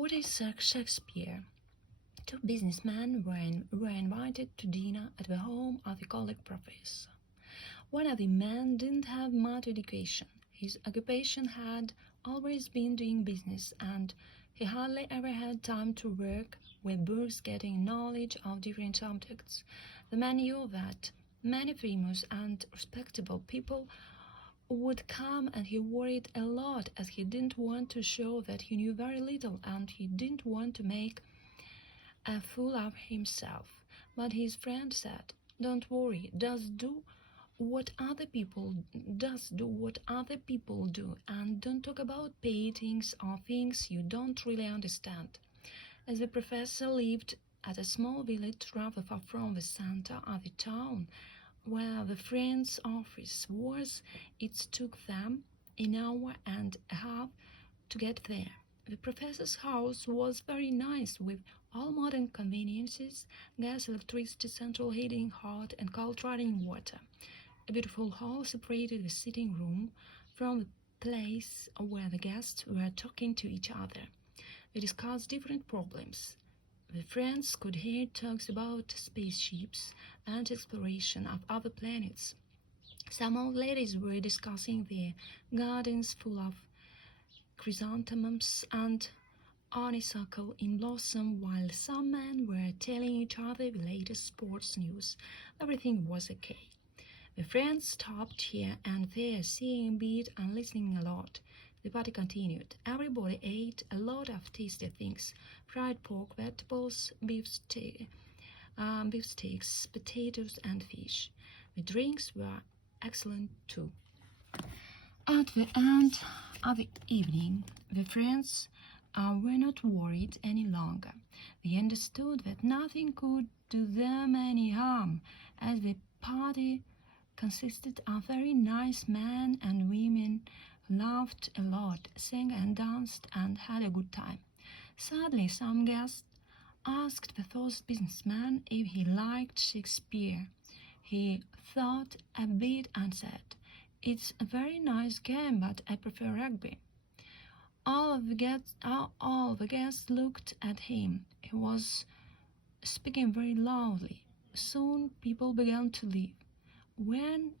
What is Shakespeare? Two businessmen were invited to dinner at the home of a college professor. One of the men didn't have much education. His occupation had always been doing business, and he hardly ever had time to work with books getting knowledge of different subjects. The man knew that many famous and respectable people would come, and he worried a lot as he didn't want to show that he knew very little, and he didn't want to make a fool of himself. But his friend said, "Don't worry, just do what other people do, and don't talk about paintings or things you don't really understand." As the professor lived at a small village rather far from the center of the town where the friend's office was, it took them an hour and a half to get there. The professor's house was very nice, with all modern conveniences: gas, electricity, central heating, hot and cold running water. A beautiful hall separated the sitting room from the place where the guests were talking to each other. They discussed different problems. The friends could hear talks about spaceships and exploration of other planets. Some old ladies were discussing their gardens full of chrysanthemums and honeysuckle in blossom, while some men were telling each other the latest sports news. Everything was okay. The friends stopped here and there, seeing a bit and listening a lot. The party continued. Everybody ate a lot of tasty things: fried pork, vegetables, beefsteaks, potatoes and fish. The drinks were excellent too. At the end of the evening, the friends were not worried any longer. They understood that nothing could do them any harm, as the party consisted of very nice men and women who laughed a lot, sang and danced, and had a good time. Sadly, some guests asked the first businessman if he liked Shakespeare. He thought a bit and said, "It's a very nice game, but I prefer rugby." All the guests looked at him. He was speaking very loudly. Soon people began to leave. When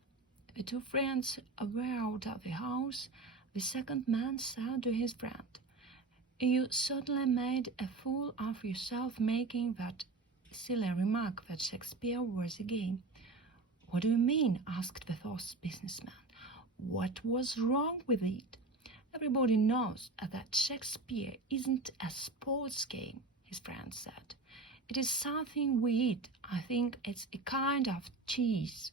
the two friends were out of the house, the second man said to his friend, "You certainly made a fool of yourself making that silly remark that Shakespeare was a game." "What do you mean?" asked the first businessman. "What was wrong with it?" "Everybody knows that Shakespeare isn't a sports game," his friend said. "It is something we eat. I think it's a kind of cheese."